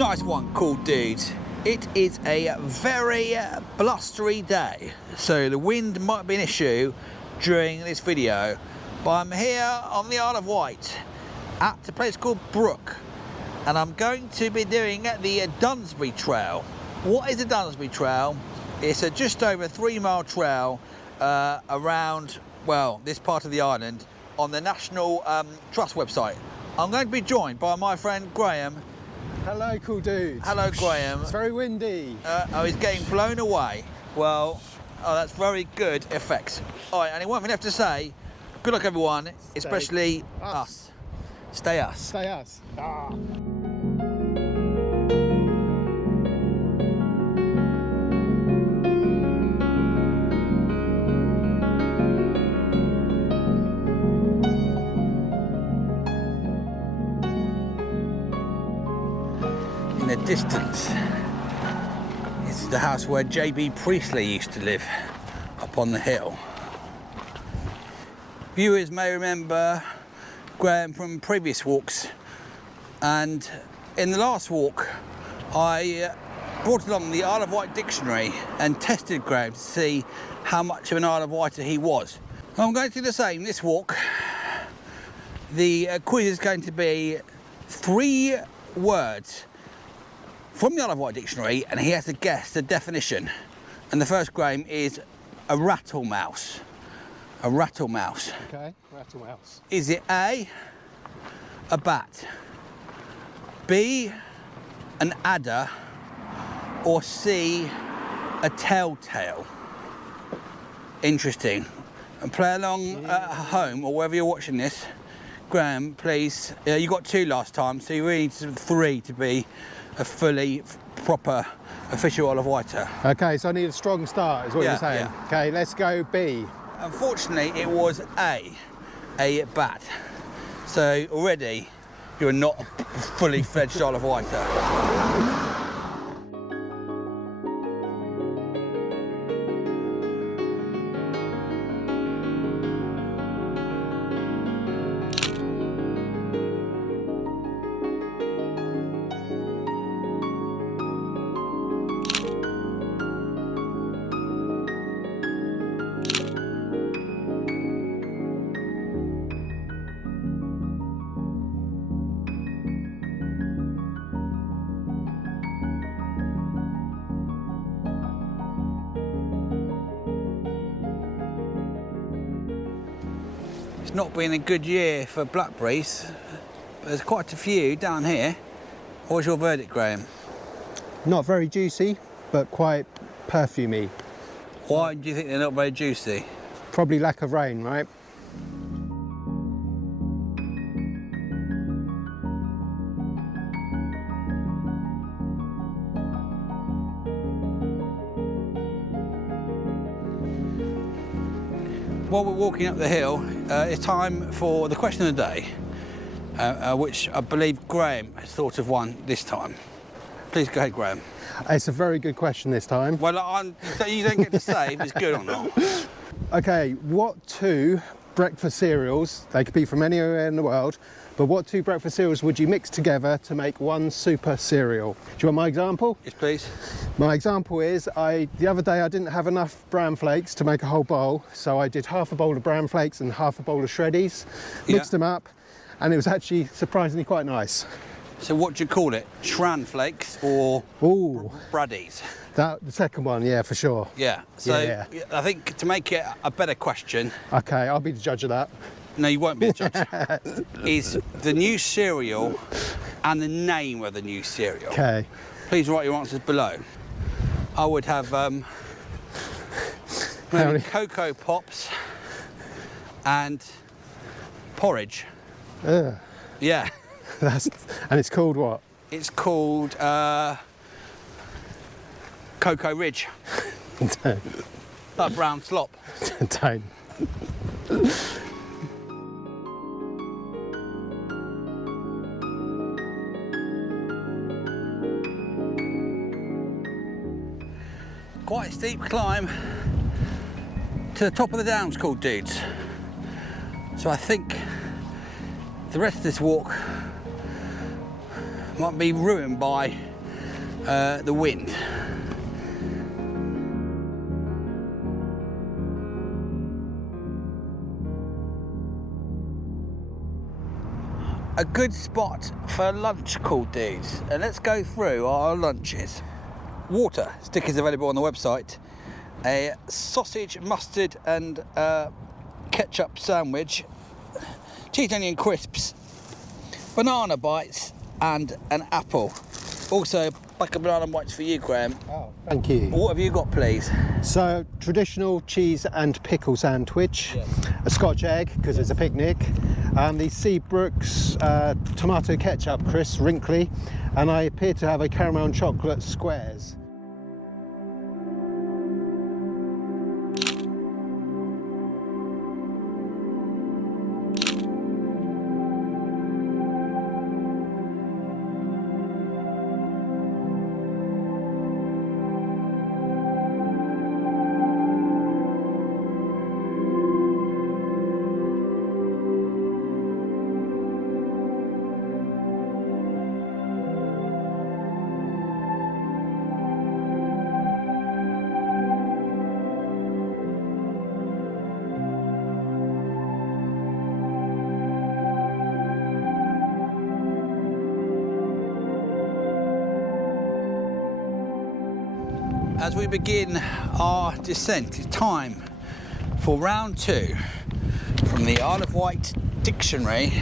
Nice one, cool dudes. It is a very blustery day, so the wind might be an issue during this video, but I'm here on the Isle of Wight at a place called Brook, and I'm going to be doing the Dunsbury Trail. What is the Dunsbury Trail? It's a just over 3-mile trail around, well, this part of the island on the National Trust website. I'm going to be joined by my friend Graham. Hello, cool dudes. Hello, Graham. It's very windy. Oh, he's getting blown away. Well, oh, that's very good effects. All right, and one thing left to say, good luck everyone, especially us. Stay us. Stay us. Ah. In the distance, it's the house where J.B. Priestley used to live, up on the hill. Viewers may remember Graham from previous walks, and in the last walk I brought along the Isle of Wight dictionary and tested Graham to see how much of an Isle of Wighter he was. I'm going to do the same this walk. The quiz is going to be 3 words from the Isle of Wight dictionary, and he has to guess the definition. And the first, Graham, is a rattle mouse. A rattle mouse. Okay, rattle mouse. Is it A, a bat, B, an adder, or C, a telltale? Interesting. And play along at home or wherever you're watching this. Graham, please. You got 2 last time, so you really need 3 to be a fully proper official Isle of Wighter. Okay, so I need a strong start, is what you're saying. Yeah. Okay, let's go B. Unfortunately, it was a bat. So already you're not a fully fledged Isle of Wighter. It's not been a good year for blackberries, but there's quite a few down here. What's your verdict, Graham? Not very juicy, but quite perfumey. Why do you think they're not very juicy? Probably lack of rain, right? While we're walking up the hill, it's time for the question of the day, which I believe Graham has thought of one this time. Please go ahead, Graham. It's a very good question this time. Well, you don't get to say if it's good or not. Okay, what 2 breakfast cereals, they could be from anywhere in the world, but what 2 breakfast cereals would you mix together to make one super cereal? Do you want my example? Yes, please. My example is, the other day I didn't have enough bran flakes to make a whole bowl, so I did half a bowl of bran flakes and half a bowl of shreddies, mixed them up, and it was actually surprisingly quite nice. So what do you call it? Shran flakes or Braddies? The second one, yeah, for sure. Yeah, so yeah. I think to make it a better question... Okay, I'll be the judge of that. No, you won't be the judge. Is the new cereal and the name of the new cereal. Okay. Please write your answers below. I would have maybe Cocoa Pops and porridge. Yeah. And it's called what? It's called Cocoa Ridge. Like brown slop. Don't. Quite a steep climb to the top of the downs, called dudes. So I think the rest of this walk might be ruined by the wind. A good spot for lunch, cool dudes. And let's go through our lunches. Water, stickers available on the website. A sausage, mustard and ketchup sandwich. Cheese onion crisps. Banana bites and an apple. Also, a pack of banana bites for you, Graham. Oh, thank you. What have you got, please? So, traditional cheese and pickle sandwich, Yes. a Scotch egg, because it's a picnic, the Seabrooks tomato ketchup crisps, wrinkly, and I appear to have a caramel and chocolate squares. As we begin our descent, it's time for round 2 from the Isle of Wight dictionary.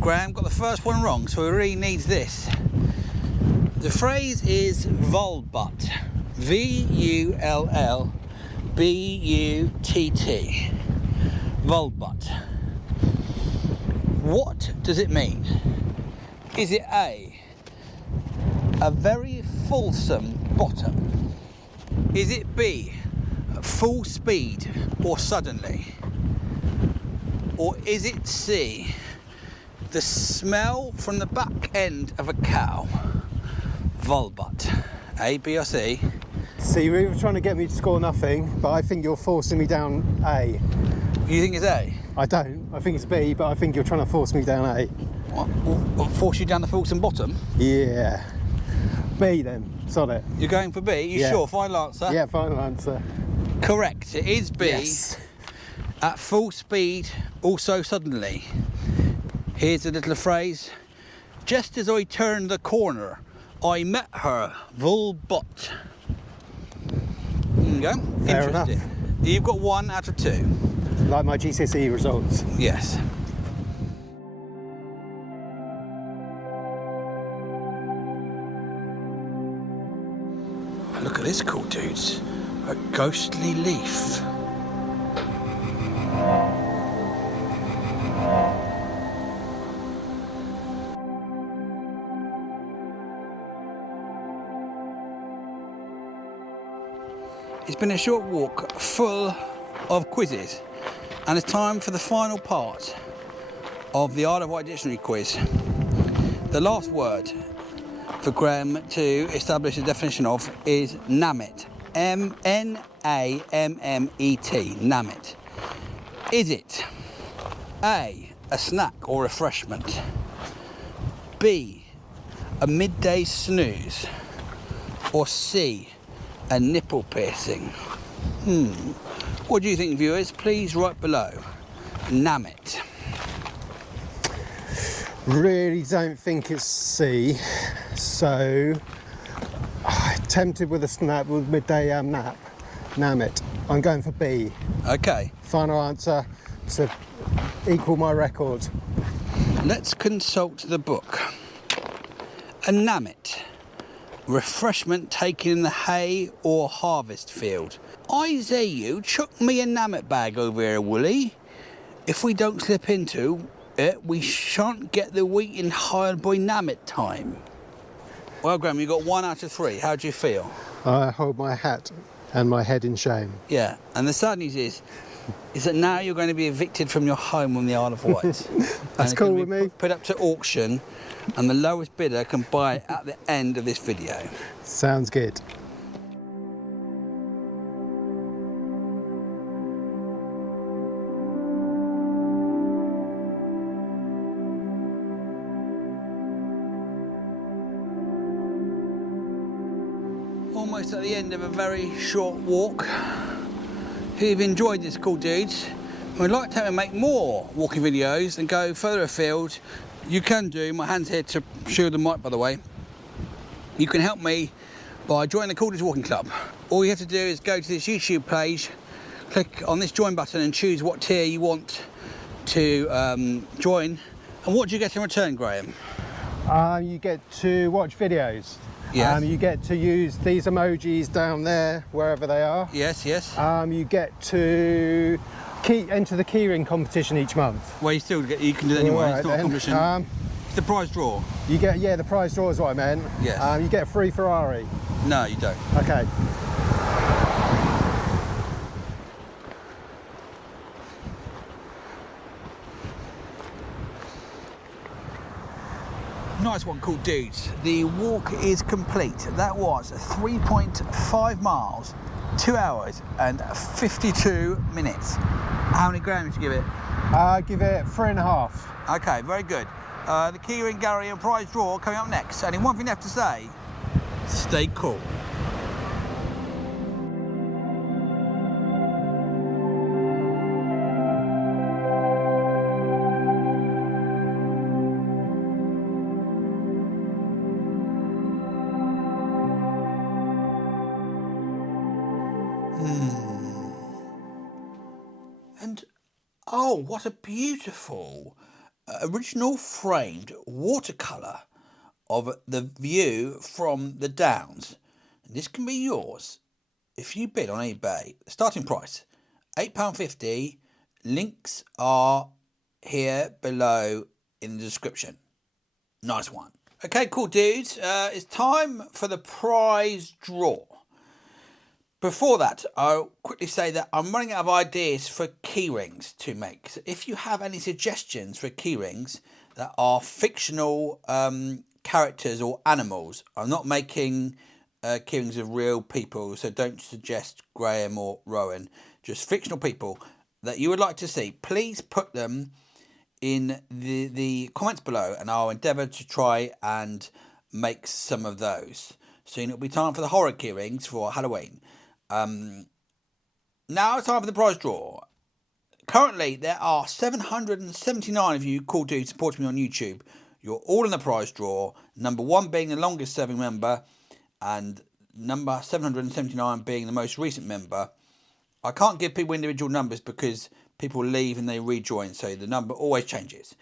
Graham got the first one wrong, so he really needs this. The phrase is vulbutt. V-U-L-L-B-U-T-T. Vulbutt. What does it mean? Is it A very fulsome bottom? Is it B, full speed or suddenly? Or is it C, the smell from the back end of a cow? Vulbutt. A, B or C? See, you're either trying to get me to score nothing, but I think you're forcing me down A. You think it's A? I don't. I think it's B, but I think you're trying to force me down A. What, force you down the fulsome bottom? Yeah. B then. Sod it. You're going for B? You Yeah. sure? Final answer? Yeah, final answer. Correct. It is B. Yes. At full speed, also suddenly. Here's a little phrase. Just as I turned the corner, I met her, vulbutt. There you go. Fair Interesting. enough. You've got 1 out of 2. Like my GCSE results. Yes. Look at this, cool dudes. A ghostly leaf. It's been a short walk full of quizzes, and it's time for the final part of the Isle of Wight dictionary quiz. The last word for Graham to establish a definition of is nammet. M-N-A-M-M-E-T. Nammet. Is it A, a snack or refreshment? B, a midday snooze? Or C, a nipple piercing? What do you think, viewers? Please write below. Nammet. Really don't think it's C. So, tempted with a snap with midday nap. Namn it. I'm going for B. Okay. Final answer to equal my record. Let's consult the book. A nammet. Refreshment taken in the hay or harvest field. I say you, chuck me a nammet bag over here, Wooly. If we don't slip into it, we shan't get the wheat in hired by nammet time. Well, Graham, you got 1 out of 3. How do you feel? I hold my hat and my head in shame. Yeah, and the sad news is that now you're going to be evicted from your home on the Isle of Wight. That's cool with me. Put up to auction, and the lowest bidder can buy it at the end of this video. Sounds good. almost at the end of a very short walk. If you've enjoyed this, cool dudes, and would like to make more walking videos and go further afield, you can do. My hand's here to shield the mic, by the way. You can help me by joining the Cool Dudes Walking Club. All you have to do is go to this YouTube page, click on this join button and choose what tier you want to join. And what do you get in return, Graham? You get to watch videos. Yes. You get to use these emojis down there, wherever they are. Yes, yes. You get to enter the keyring competition each month. Well, you can do that anyway. It's not a competition. It's the prize draw. You get, the prize draw is what I meant. Yes. You get a free Ferrari. No, you don't. Okay. Nice one, cool dudes. The walk is complete. That was 3.5 miles, 2 hours and 52 minutes. How many grams did you give it? Give it 3.5. Okay, very good. The keyring gallery and prize draw coming up next. Only one thing left to say, stay cool. And oh, what a beautiful original framed watercolour of the view from the Downs. And this can be yours if you bid on eBay. The starting price, £8.50. Links are here below in the description. Nice one. Okay, cool dudes. It's time for the prize draw. Before that, I'll quickly say that I'm running out of ideas for keyrings to make. So if you have any suggestions for keyrings that are fictional characters or animals, I'm not making keyrings of real people, so don't suggest Graham or Rowan, just fictional people that you would like to see. Please put them in the comments below and I'll endeavour to try and make some of those. Soon it'll be time for the horror keyrings for Halloween. Now it's time for the prize draw. Currently there are 779 of you cool dudes supporting me on YouTube. You're all in the prize draw, number 1 being the longest serving member and number 779 being the most recent member. I can't give people individual numbers because people leave and they rejoin, so the number always changes.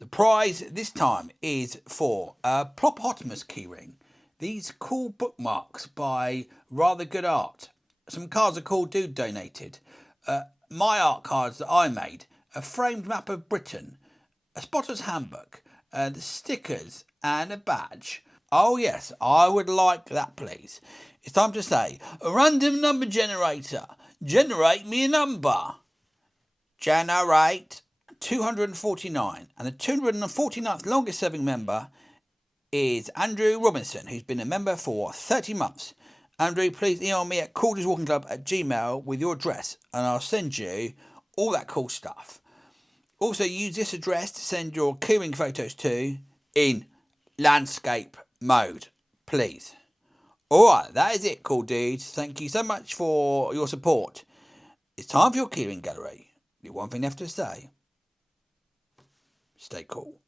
The prize this time is for a Propotamus keyring. These cool bookmarks by Rather Good Art. Some cards a cool dude donated. My art cards that I made. A framed map of Britain. A spotter's handbook. The stickers and a badge. Oh yes, I would like that please. It's time to say, a random number generator. Generate me a number. Generate 249. And the 249th longest serving member is Andrew Robinson, who's been a member for 30 months. Andrew, please email me at cooldueswalkingclub@gmail.com with your address and I'll send you all that cool stuff. Also use this address to send your keyring photos to in landscape mode, please. Alright, that is it, cool dudes. Thank you so much for your support. It's time for your keyring gallery. The one thing left to say, stay cool.